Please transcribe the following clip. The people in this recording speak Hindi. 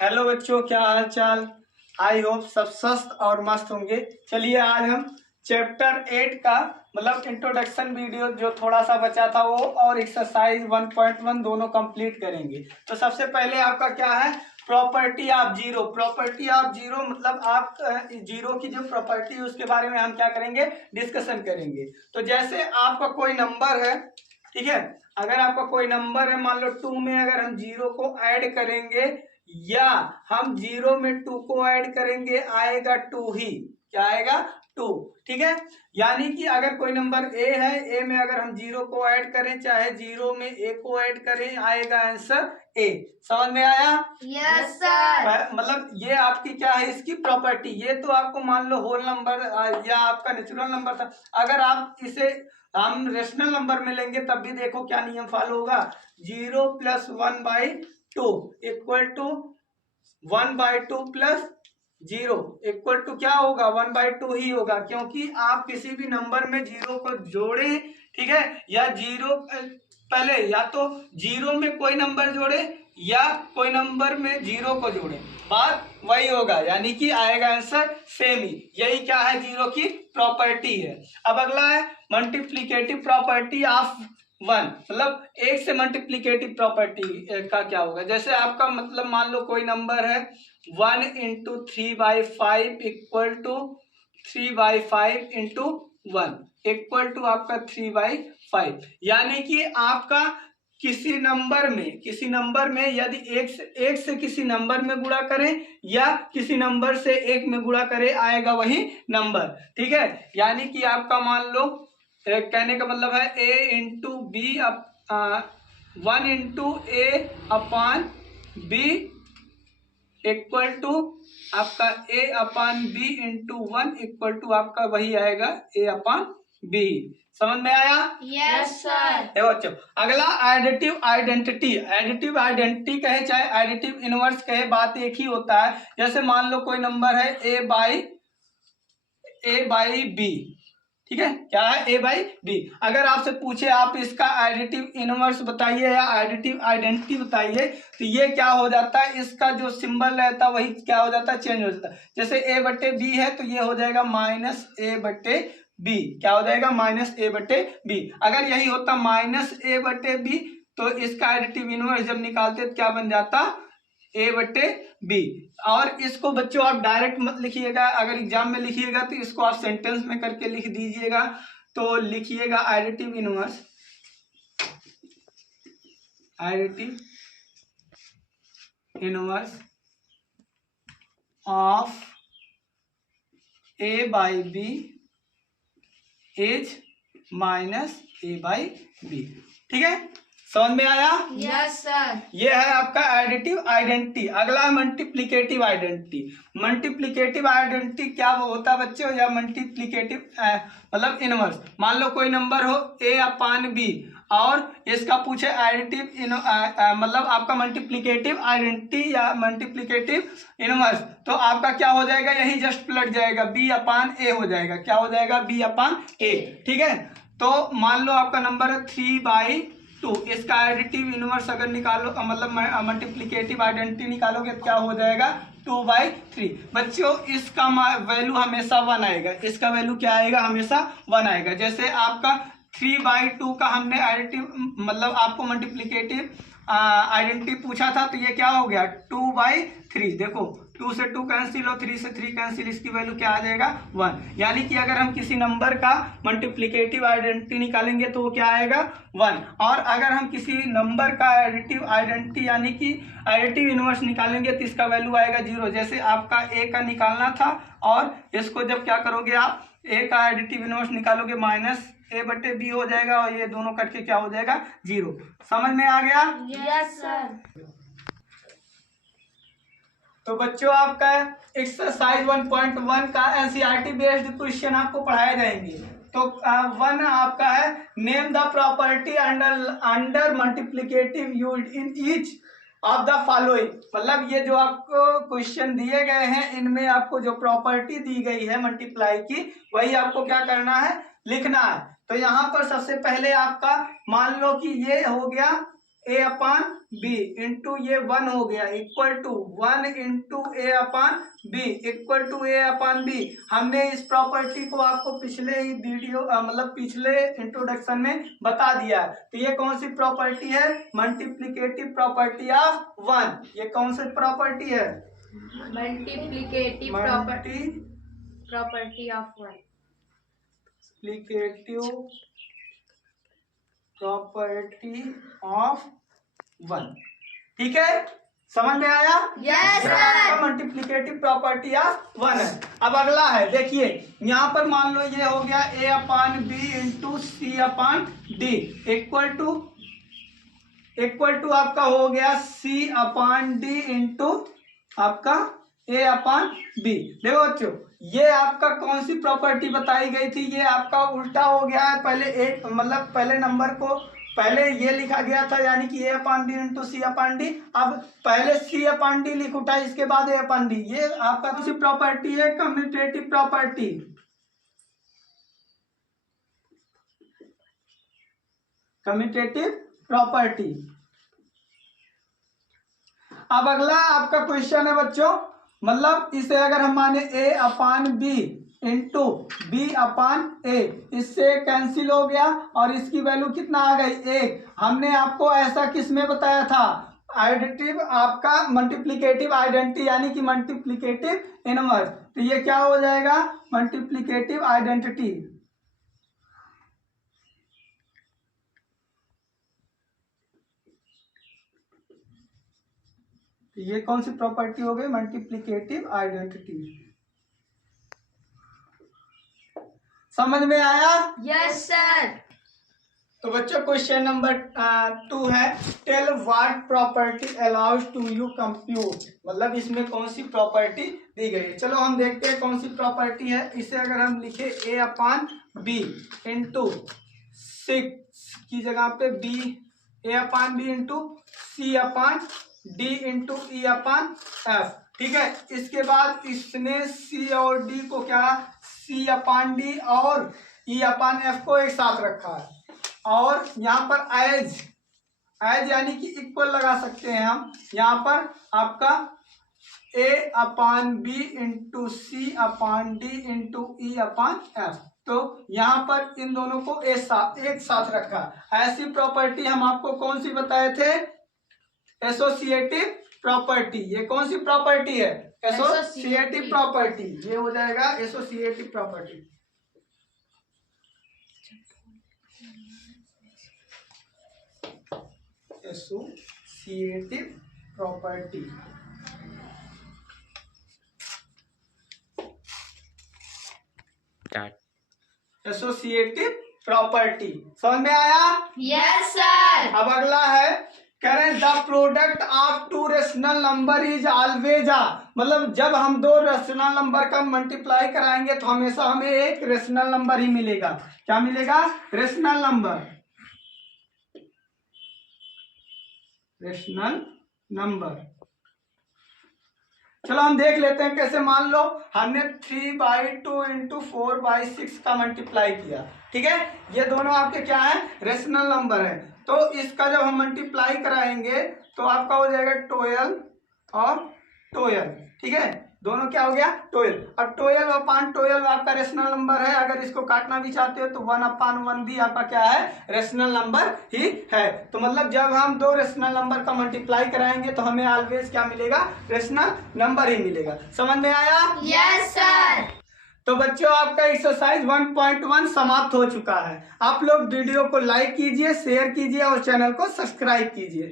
हेलो बच्चों, क्या हाल चाल। आई होप सब स्वस्थ और मस्त होंगे। चलिए आज हम चैप्टर 8 का मतलब इंट्रोडक्शन वीडियो जो थोड़ा सा बचा था वो और एक्सरसाइज 1.1 दोनों कंप्लीट करेंगे। तो सबसे पहले आपका क्या है, property of zero. Property of zero मतलब आप जीरो की जो प्रॉपर्टी है उसके बारे में हम क्या करेंगे, डिस्कशन करेंगे। तो जैसे आपका कोई नंबर है, ठीक है, अगर आपका कोई नंबर है, मान लो 2 में अगर हम जीरो को ऐड करेंगे या हम जीरो में 2 को ऐड करेंगे, आएगा 2 ही। क्या आएगा? 2। ठीक है, यानी कि अगर कोई नंबर ए है, ए में अगर हम जीरो को ऐड करें चाहे जीरो में ए को ऐड करें, आएगा आंसर ए। समझ में आया? Yes sir. मतलब ये आपकी क्या है, इसकी प्रॉपर्टी। ये तो आपको मान लो होल नंबर या आपका नेचुरल नंबर था। अगर आप इसे हम रेशनल नंबर में लेंगे तब भी देखो क्या नियम फॉलो होगा। 0 + 1/2 equal to 1/2 plus 0 equal to क्या होगा, 1/2 ही होगा। क्योंकि आप किसी भी नंबर में जीरो को जोड़े, ठीक है, या जीरो पहले या तो जीरो में कोई नंबर जोड़े या कोई नंबर में जीरो को जोड़े, बात वही होगा, यानी कि आएगा आंसर सेम ही। यही क्या है, जीरो की प्रॉपर्टी है। अब अगला है मल्टीप्लिकेटिव प्रॉपर्टी ऑफ 1, मतलब एक से मल्टीप्लिकेटिव प्रॉपर्टी का क्या होगा। जैसे आपका मतलब मान लो कोई नंबर है 1 × 3/5 इक्वल टू 3/5 × 1 इक्वल टू आपका 3/5। यानी कि आपका किसी नंबर में यदि एक से किसी नंबर में गुणा करें या किसी नंबर से एक में गुणा करें, आएगा वही नंबर। ठीक है, यानी कि आपका मान लो कहने का मतलब है a × b 1 × a/b equal to आपका a/b × 1 इक्वल टू आपका वही आएगा a/b। समझ में आया? Yes sir. बच्चों अगला एडिटिव आइडेंटिटी। एडिटिव आइडेंटिटी कहे चाहे एडिटिव इनवर्स कहे, बात एक ही होता है। जैसे मान लो कोई नंबर है a/b, ठीक है, क्या है, a/b। अगर आपसे पूछे आप इसका एडिटिव इनवर्स बताइए या एडिटिव आइडेंटिटी बताइए, तो ये क्या हो जाता है, इसका जो सिंबल रहता है वही क्या हो जाता है, चेंज हो जाता है। जैसे a/b है तो ये हो जाएगा -a/b। क्या हो जाएगा, -a/b। अगर यही होता -a/b तो इसका एडिटिव इनवर्स जब निकालते तो क्या बन जाता, a/b। और इसको बच्चों आप डायरेक्ट मत लिखिएगा, अगर एग्जाम में लिखिएगा तो इसको आप सेंटेंस में करके लिख दीजिएगा। तो लिखिएगा additive inverse of a/b is -a/b। ठीक है, समझ में आया? Yes sir. ये है आपका एडिटिव आइडेंटिटी। अगला है मल्टीप्लिकेटिव आइडेंटिटी। मल्टीप्लिकेटिव आइडेंटिटी क्या वो होता है बच्चों, या मल्टीप्लिकेटिव मतलब इनवर्स। मान लो कोई नंबर हो a/b और इसका पूछे एडिटिव मतलब आपका मल्टीप्लिकेटिव आइडेंटिटी या मल्टीप्लिकेटिव इनवर्स, तो आपका क्या हो जाएगा, यही जस्ट पलट जाएगा, b/a हो जाएगा। क्या हो जाएगा, b/a। ठीक है, तो मान लो आपका नंबर है 3/2, इसका एडिटिव इनवर्स अगर निकालो मतलब मल्टीप्लिकेटिव आइडेंटिटी निकालोगे तो क्या हो जाएगा, 2/3। बच्चों इसका वैल्यू हमेशा 1 आएगा, इसका वैल्यू क्या आएगा, हमेशा 1 आएगा। जैसे आपका 3/2 का हमने एडिटिव मतलब आपको मल्टीप्लिकेटिव आइडेंटिटी पूछा था, तो ये क्या हो गया, 2/3। देखो 2 से 2 कैंसिल और 3 से 3 कैंसिल, इसकी वैल्यू क्या आ जाएगा, 1। यानी कि अगर हम किसी नंबर का मल्टीप्लिकेटिव आइडेंटिटी निकालेंगे तो वो क्या आएगा, 1। और अगर हम किसी नंबर का एडिटिव आइडेंटिटी यानी कि एडिटिव इनवर्स निकालेंगे तो इसका वैल्यू आएगा 0। जैसे आपका a का निकालना था और इसको जब क्या करोगे आप a का एडिटिव इनवर्स निकालोगे -a/b हो जाएगा और ये दोनों कट के क्या हो जाएगा, 0। समझ में आ गया? Yes sir. तो बच्चों आपका एक्सरसाइज 1.1 का एनसीईआरटी बेस्ड क्वेश्चन आपको पढ़ाए जाएंगे। तो 1 आपका है, name the property under multiplicative used in each of the following. मतलब ये जो आपको क्वेश्चन दिए गए हैं इनमें आपको जो प्रॉपर्टी दी गई है मल्टीप्लाई की, वही आपको क्या करना है, लिखना है। तो यहाँ पर सबसे पहले आपका मान लो कि ये हो गया a/b बी इंटू ये 1 हो गया equal to 1 into A upon B equal to A upon B. हमने इस प्रॉपर्टी को आपको पिछले ही वीडियो मतलब पिछले इंट्रोडक्शन में बता दिया है। तो ये कौन सी प्रॉपर्टी है? Multiplicative property of 1। ये कौन सी प्रॉपर्टी है? Multiplicative property of 1। Multiplicative property of 1। ठीक है, समझ में आया? Yes sir. Multiplicative property of 1 है। अब अगला है, देखिए यहाँ पर मान लो ये हो गया a upon B into C upon D equal to आपका हो गया c अपान डी इंटू आपका a अपान बी। देखो बच्चों, ये आपका कौन सी प्रॉपर्टी बताई गई थी? ये आपका उल्टा हो गया है। पहले एक मतलब पहले नंबर को पहले ये लिखा गया था, यानी कि a upon D into C upon D. अब पहले c अपान डी लिख उठा, इसके बाद a अपान डी। ये आपका कौन सी प्रॉपर्टी है? Commutative property. Commutative property. अब अगला आपका क्वेश्चन है बच्चों, मतलब इसे अगर हम माने a upon B into B upon A, इससे कैंसिल हो गया और इसकी वैल्यू कितना आ गई? 1। हमने आपको ऐसा किस में बताया था? आइडेंटिव आपका मल्टीप्लिकेटिव आइडेंटिटी, यानी कि मल्टीप्लिकेटिव इनवर्स। तो ये क्या हो जाएगा? Multiplicative identity. ये कौन सी प्रॉपर्टी हो गई? Multiplicative identity. समझ में आया? Yes sir. तो बच्चों क्वेश्चन नंबर 2 है, tell what property allows to you compute. मतलब इसमें कौन सी प्रॉपर्टी दी गई है। चलो हम देखते हैं कौन सी प्रॉपर्टी है। इसे अगर हम लिखे a अपान बी इंटू 6 की जगह पे B a upon B into C upon D into E upon F. ठीक है, इसके बाद इसने c और d को क्या, c अपान डी और e अपान एफ को एक साथ रखा है। और यहाँ पर एज यानी कि इक्वल लगा सकते हैं हम। यहाँ पर आपका a upon B into C upon D into E upon F. तो यहाँ पर इन दोनों को एक साथ रखा। ऐसी प्रॉपर्टी हम आपको कौन सी बताए थे? Associative property. ये कौन सी प्रॉपर्टी है? Associative property. ये हो जाएगा associative property. Associative property. Associative property. समझ में आया? Yes sir. अब अगला है, करें the product of two rational number is always मतलब जब हम दो रेशनल नंबर का मल्टीप्लाई कराएंगे तो हमेशा हमें एक रेशनल नंबर ही मिलेगा। क्या मिलेगा? Rational number. Rational number. चलो हम देख लेते हैं कैसे। मान लो हमने 3/2 इंटू 4/6 का मल्टीप्लाई किया। ठीक है, ये दोनों आपके क्या है? रेशनल नंबर है। तो इसका जब हम मल्टीप्लाई कराएंगे तो आपका हो जाएगा 12 और 12। ठीक है, दोनों क्या हो गया? 12। अब 12 अपान 12 आपका रेशनल नंबर है। अगर इसको काटना भी चाहते हो तो 1 अपान 1 भी आपका क्या है? रेशनल नंबर ही है। तो मतलब जब हम दो रेशनल नंबर का मल्टीप्लाई कराएंगे तो हमें ऑलवेज क्या मिलेगा? रेशनल नंबर ही मिलेगा। समझ में आया? Yes sir. तो बच्चों आपका एक्सरसाइज 1.1 समाप्त हो चुका है। आप लोग वीडियो को लाइक कीजिए, शेयर कीजिए और चैनल को सब्सक्राइब कीजिए।